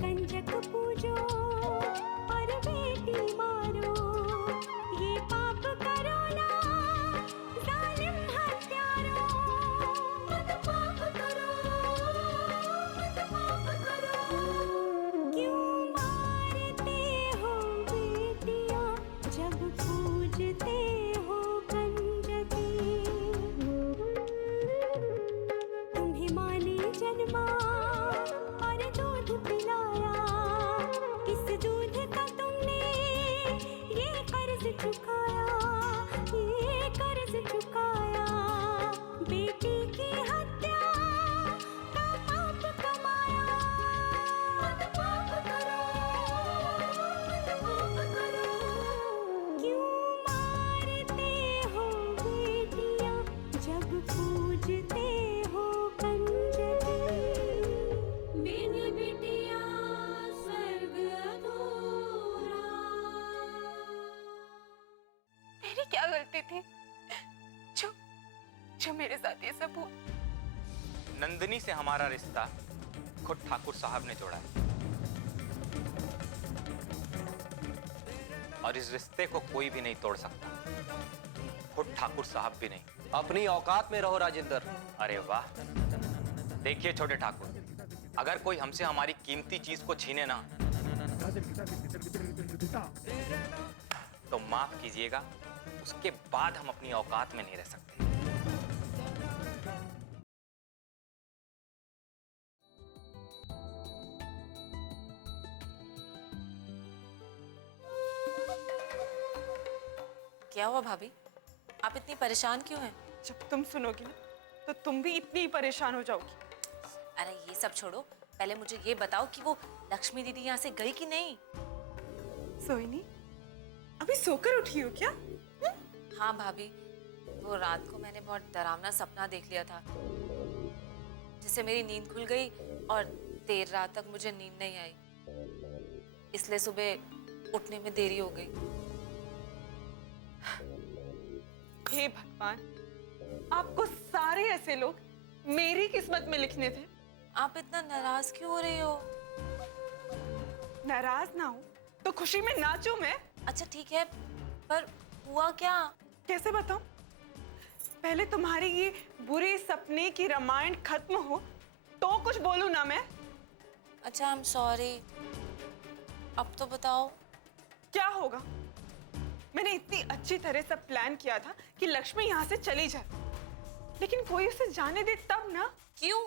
कंजक पूजो और बेटी मारो, ये पाप करो ना जालिम हत्यारो। मत पाप करो, मत पाप करो। क्यों मारते हो बेटियां जब पूजते हो कंजकी। तुम्हें माँ ने जन्मा और दूध पिलाया, इस दूध का तुमने ये कर्ज चुकाया, ये कर्ज चुकाया। बेटी की हत्या का पाप कमाया। मत पाप करो, मत पाप करो। क्यों मारते हो बेटियां जब पूजते हो कंजकी। बिन बिटिया स्वर्ग अधूरा। मेरी क्या गलती थी जो जो मेरे साथ ये सब हुआ। नंदिनी से हमारा रिश्ता खुद ठाकुर साहब ने जोड़ा है और इस रिश्ते को कोई भी नहीं तोड़ सकता, खुद ठाकुर साहब भी नहीं। अपनी औकात में रहो राजेंद्र। अरे वाह, देखिए छोटे ठाकुर, अगर कोई हमसे हमारी कीमती चीज को छीने ना तो माफ कीजिएगा, उसके बाद हम अपनी औकात में नहीं रह सकते। क्या हुआ भाभी, आप इतनी परेशान क्यों हैं? जब तुम सुनोगी ना तो तुम भी इतनी ही परेशान हो जाओगी। अरे ये सब छोड़ो, पहले मुझे ये बताओ कि वो लक्ष्मी दीदी यहाँ से गई कि नहीं? सोइनी, अभी सोकर उठी हो क्या? हाँ भाभी, वो रात को मैंने बहुत डरावना सपना देख लिया था, जिससे मेरी नींद खुल गई और देर रात तक मुझे नींद नहीं आई, इसलिए सुबह उठने में देरी हो गई। हे भगवान, आपको सारे ऐसे लोग मेरी किस्मत में लिखने थे। आप इतना नाराज क्यों हो रही हो? नाराज ना हो तो खुशी में नाचूं मैं। अच्छा ठीक है, पर हुआ क्या? कैसे बताऊं? पहले तुम्हारी ये बुरे सपने की रामायण खत्म हो तो कुछ बोलूं ना मैं। अच्छा आई एम सॉरी, अब तो बताओ क्या होगा? मैंने इतनी अच्छी तरह से प्लान किया था कि लक्ष्मी यहाँ से चली जाए, लेकिन कोई उसे जाने दे तब ना। क्यों,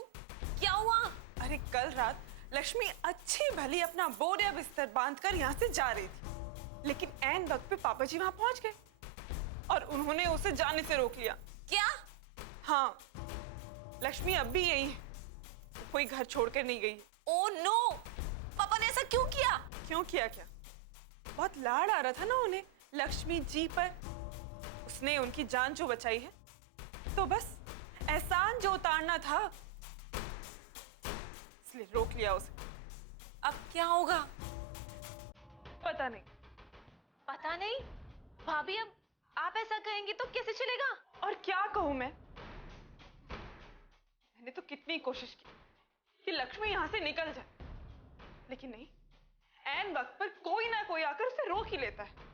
क्या हुआ? अरे कल रात लक्ष्मी अच्छी भली अपना बोरिया बिस्तर बांधकर यहाँ से जा रही थी, लेकिन ऐन वक्त पे पापा जी वहां पहुंच गए और उन्होंने उसे जाने से रोक लिया। क्या? हाँ, लक्ष्मी अब भी यही है, कोई घर छोड़कर नहीं गई। ओह नो, पापा ने ऐसा क्यों किया? क्यों किया? क्या बहुत लाड आ रहा था ना उन्हें लक्ष्मी जी पर, उसने उनकी जान जो बचाई है तो बस एहसान जो उतारना था, इसलिए रोक लिया उसे। अब क्या होगा? पता नहीं। पता नहीं भाभी, अब आप ऐसा कहेंगी तो कैसे चलेगा? और क्या कहूं मैं? मैंने तो कितनी कोशिश की कि लक्ष्मी यहां से निकल जाए, लेकिन नहीं, ऐन वक्त पर कोई ना कोई आकर उसे रोक ही लेता है।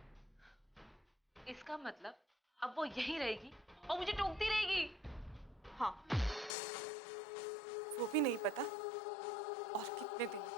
इसका मतलब अब वो यहीं रहेगी और मुझे टोकती रहेगी। हाँ, वो भी नहीं पता और कितने दिन तक।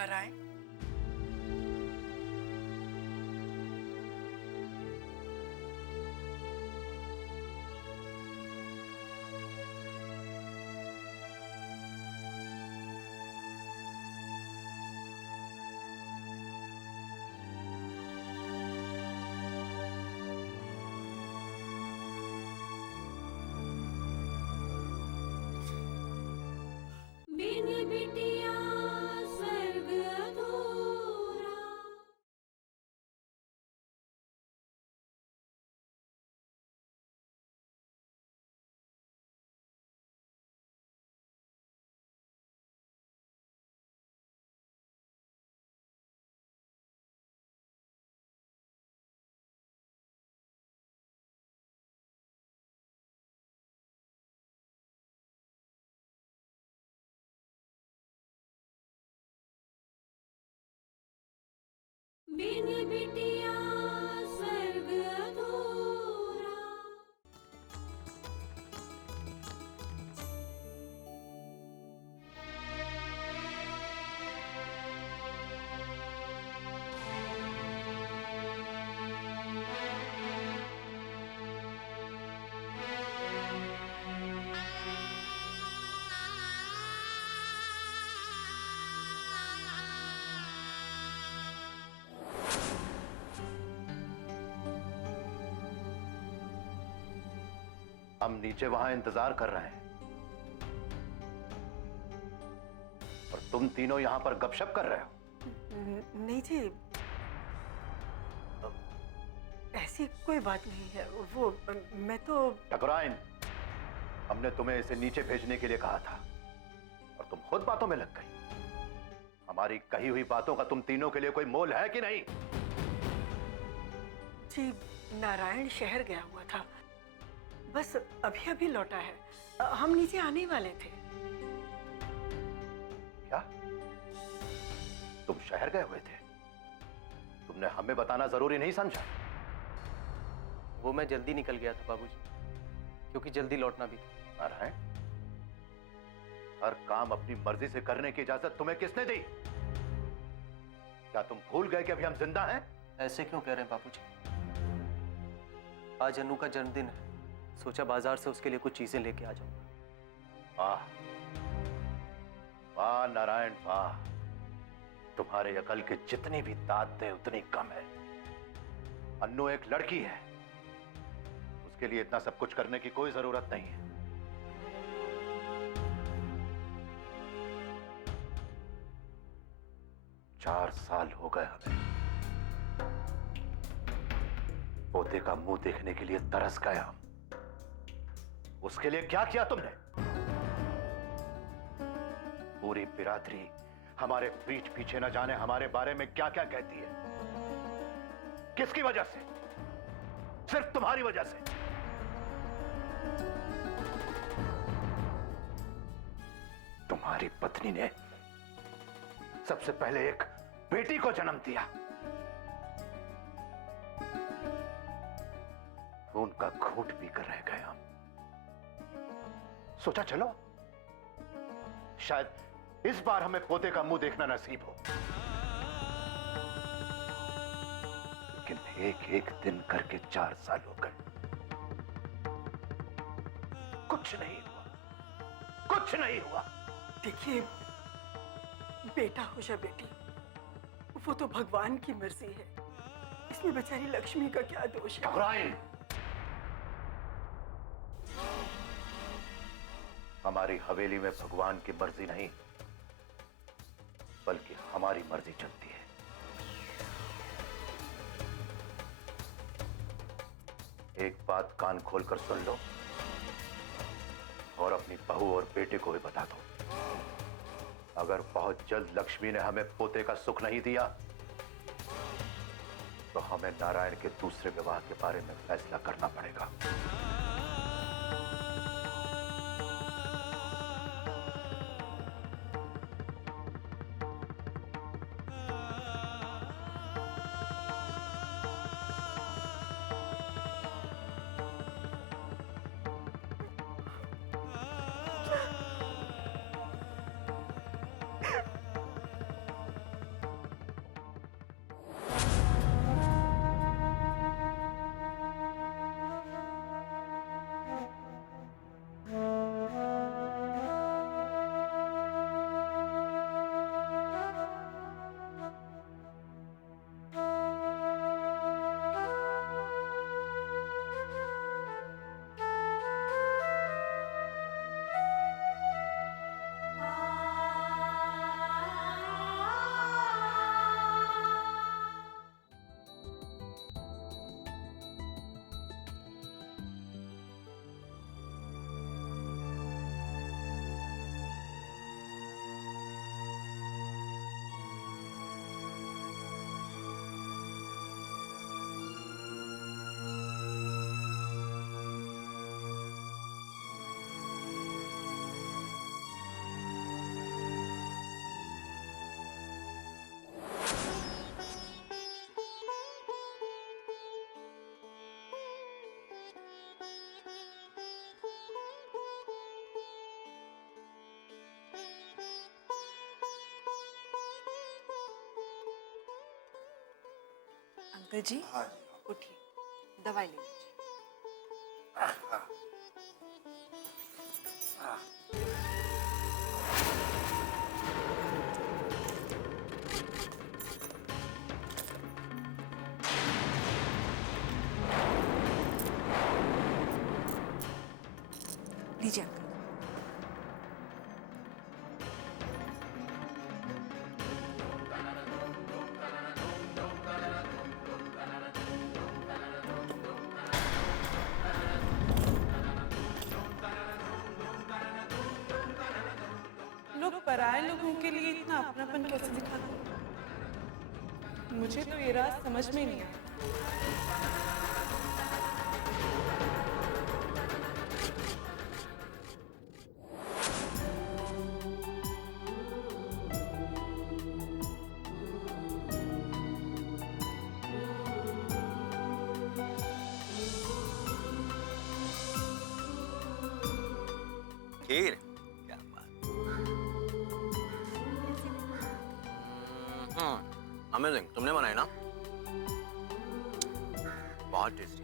नारायण, बिन बिटिया स्वर्ग अधूरा। बिन बिटिया स्वर्ग अधूरा। हम नीचे वहां इंतजार कर रहे हैं और तुम तीनों यहां पर गपशप कर रहे हो। नहीं जी, ऐसी कोई बात नहीं है। वो मैं तो ठकुराइन, हमने तुम्हें इसे नीचे भेजने के लिए कहा था और तुम खुद बातों में लग गई। हमारी कही हुई बातों का तुम तीनों के लिए कोई मोल है कि नहीं? जी, नारायण शहर गया हुआ था, बस अभी अभी लौटा है। हम नीचे आने ही वाले थे। क्या तुम शहर गए हुए थे? तुमने हमें बताना जरूरी नहीं समझा? वो मैं जल्दी निकल गया था बाबूजी, क्योंकि जल्दी लौटना भी था। नारायण, हर काम अपनी मर्जी से करने की इजाजत तुम्हें किसने दी? क्या तुम भूल गए कि अभी हम जिंदा हैं? ऐसे क्यों कह रहे हैं बाबूजी? आज अनु का जन्मदिन है, सोचा बाजार से उसके लिए कुछ चीजें लेके आ जाऊं। वाह वाह नारायण वाह, तुम्हारे अकल की जितनी भी दात है उतनी कम है। अन्नू एक लड़की है, उसके लिए इतना सब कुछ करने की कोई जरूरत नहीं है। 4 साल हो गए हमें, पोते का मुंह देखने के लिए तरस गए हम। उसके लिए क्या किया तुमने? पूरी बिरादरी हमारे पीठ पीछे न जाने हमारे बारे में क्या क्या कहती है। किसकी वजह से? सिर्फ तुम्हारी वजह से। तुम्हारी पत्नी ने सबसे पहले एक बेटी को जन्म दिया, खून का घूंट पीकर रह गए हम। सोचा चलो शायद इस बार हमें पोते का मुंह देखना नसीब हो, लेकिन एक एक दिन करके 4 साल हो गए, कुछ नहीं हुआ, कुछ नहीं हुआ। देखिए, बेटा हो या बेटी, वो तो भगवान की मर्जी है। इसमें बेचारी लक्ष्मी का क्या दोष है? ठकुराइन, हमारी हवेली में भगवान की मर्जी नहीं बल्कि हमारी मर्जी चलती है। एक बात कान खोलकर सुन लो और अपनी बहू और बेटे को भी बता दो, अगर बहुत जल्द लक्ष्मी ने हमें पोते का सुख नहीं दिया तो हमें नारायण के दूसरे विवाह के बारे में फैसला करना पड़ेगा। अंकल जी हाँ जी उठिए, दवाई ले लीजिए। लीजिए अंकल। लोग पराये लोगों के लिए इतना अपनापन कैसे दिखाते हैं? मुझे तो ये राज समझ में नहीं आता। खीर क्या बात। अमेजिंग, तुमने बनाई ना? बहुत टेस्टी।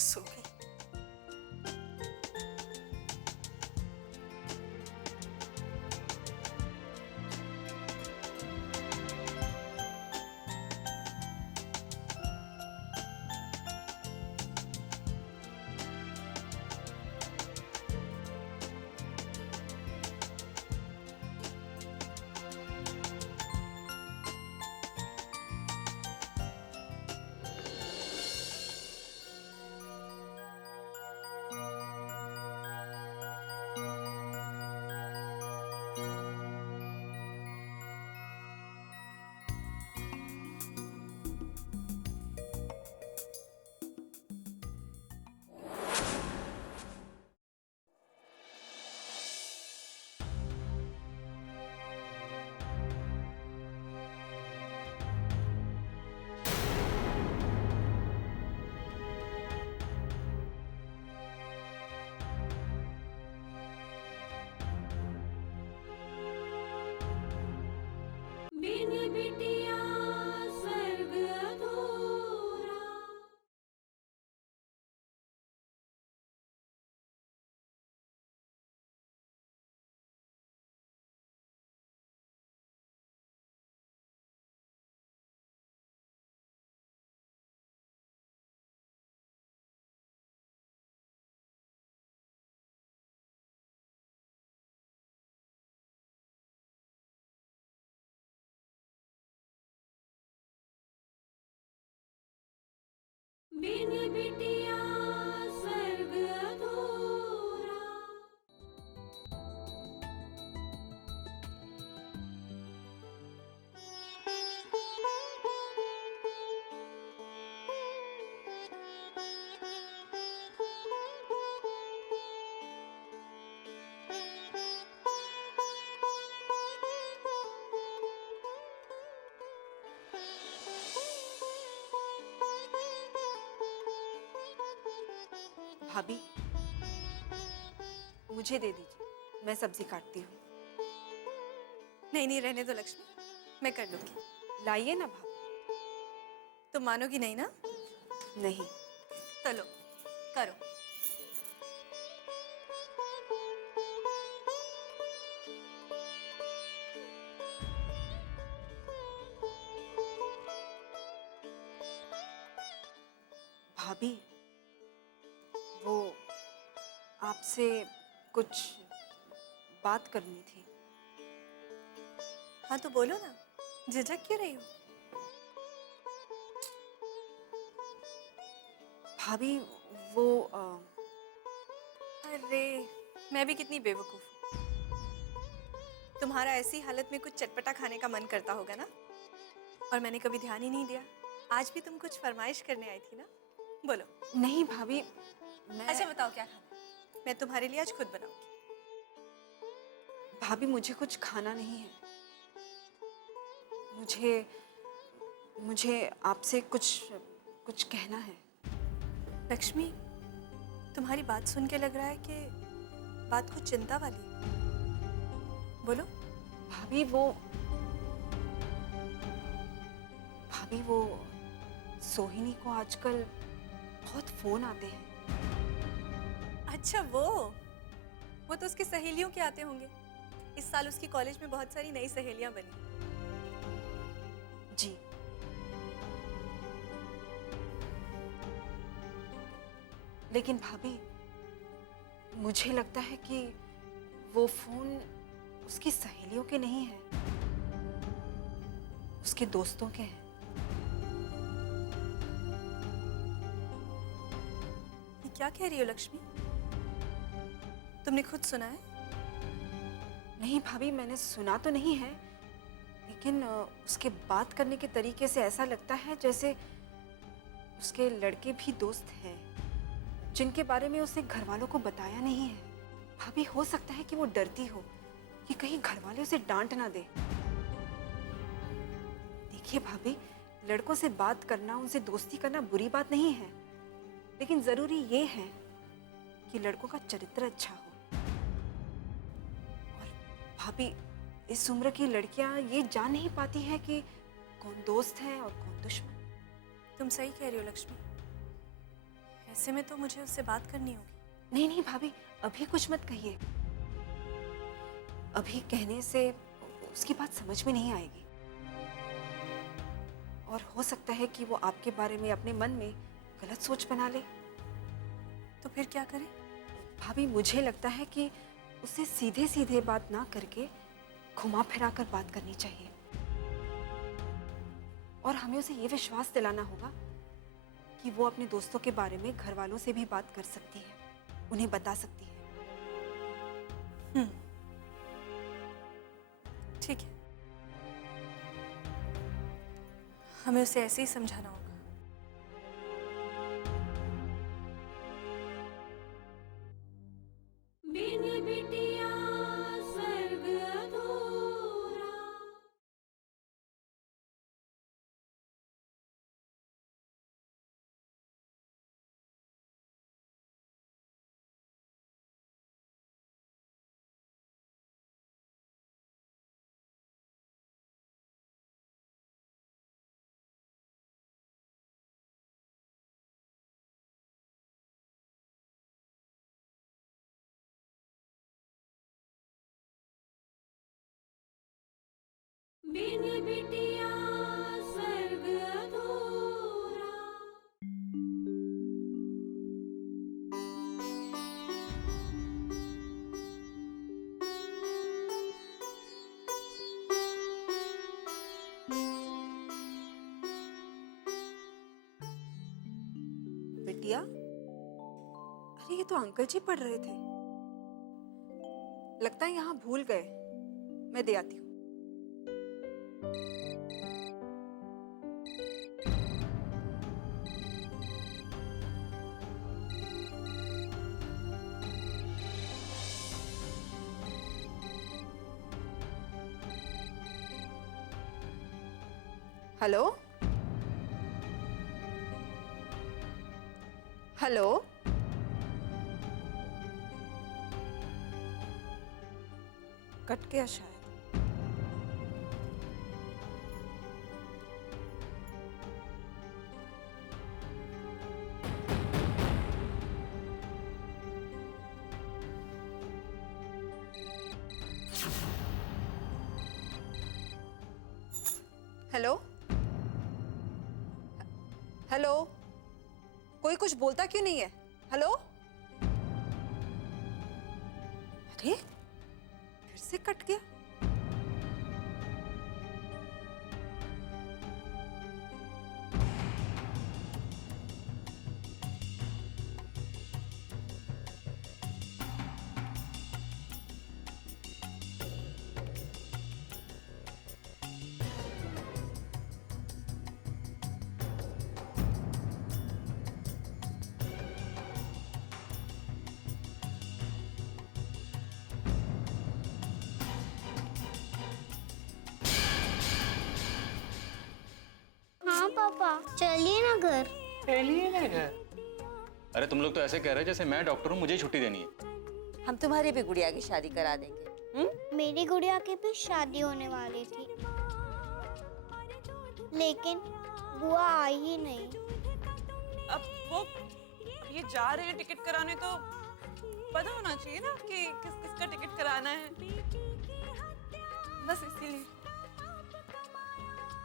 सो गई। बिन बिटिया स्वर्ग अधूरा। बिन बिटिया स्वर्ग अधूरा। भाभी मुझे दे दीजिए, मैं सब्जी काटती हूँ। नहीं नहीं, रहने दो लक्ष्मी, मैं कर लूंगी। लाइए ना भाभी। तुम मानोगी नहीं ना? नहीं। चलो करो। वो आपसे कुछ बात करनी थी। हाँ तो बोलो ना, झिझक क्यों रही हो? भाभी वो अरे मैं भी कितनी बेवकूफ़ हूँ। तुम्हारा ऐसी हालत में कुछ चटपटा खाने का मन करता होगा ना, और मैंने कभी ध्यान ही नहीं दिया। आज भी तुम कुछ फरमाइश करने आई थी ना, बोलो। नहीं भाभी, मैं अच्छा बताओ क्या खाना है? मैं तुम्हारे लिए आज खुद बनाऊंगी। भाभी मुझे कुछ खाना नहीं है। मुझे आपसे कुछ कहना है। लक्ष्मी, तुम्हारी बात सुन के लग रहा है कि बात कुछ चिंता वाली है। बोलो। भाभी वो सोहिनी को आजकल बहुत फोन आते हैं। अच्छा वो तो उसकी सहेलियों के आते होंगे। इस साल उसकी कॉलेज में बहुत सारी नई सहेलियां बनी। जी, लेकिन भाभी मुझे लगता है कि वो फोन उसकी सहेलियों के नहीं है, उसके दोस्तों के हैं। ये क्या कह रही हो लक्ष्मी? तुमने खुद सुना है? नहीं भाभी, मैंने सुना तो नहीं है, लेकिन उसके बात करने के तरीके से ऐसा लगता है जैसे उसके लड़के भी दोस्त हैं जिनके बारे में उसने घर वालों को बताया नहीं है। भाभी हो सकता है कि वो डरती हो कि कहीं घर वाले उसे डांट ना दे। देखिए भाभी, लड़कों से बात करना, उनसे दोस्ती करना बुरी बात नहीं है, लेकिन जरूरी ये है कि लड़कों का चरित्र अच्छा हो। और भाभी, इस उम्र की लड़कियां ये जान नहीं पाती है कि कौन दोस्त है और कौन दुश्मन। तुम सही कह रही हो लक्ष्मी। ऐसे में तो मुझे उससे बात करनी होगी। नहीं नहीं भाभी, अभी कुछ मत कहिए। अभी कहने से उसकी बात समझ में नहीं आएगी, और हो सकता है कि वो आपके बारे में अपने मन में गलत सोच बना ले। तो फिर क्या करें? भाभी मुझे लगता है कि उसे सीधे सीधे बात ना करके घुमा फिरा कर बात करनी चाहिए, और हमें उसे ये विश्वास दिलाना होगा कि वो अपने दोस्तों के बारे में घर वालों से भी बात कर सकती है, उन्हें बता सकती है। ठीक है, हमें उसे ऐसे ही समझाना होगा। बिन बिटिया स्वर्ग अधूरा। बिन बिटिया स्वर्ग अधूरा। बिटिया, अरे ये तो अंकल जी पढ़ रहे थे। लगता है यहाँ भूल गए, मैं दे आती हूँ। हेलो हेलो, कट गया शायद। हेलो हेलो, कोई कुछ बोलता क्यों नहीं है? हेलो। अरे फिर से कट गया। हाँ पापा, चलिए ना घर। चलिए ना घर। अरे तुम लोग तो ऐसे कह रहे हो जैसे मैं डॉक्टर हूँ, मुझे ही छुट्टी देनी है। हम तुम्हारी भी गुड़िया की शादी करा देंगे। मेरी गुड़िया की भी शादी होने वाली थी, लेकिन बुआ आई ही नहीं। अब वो ये जा रहे हैं टिकट कराने, तो पता होना चाहिए ना कि किस किस का टिकट कराना है, बस इसीलिए।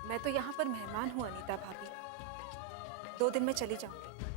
मैं तो यहाँ पर मेहमान हूँ अनीता भाभी, 2 दिन में चली जाऊंगी।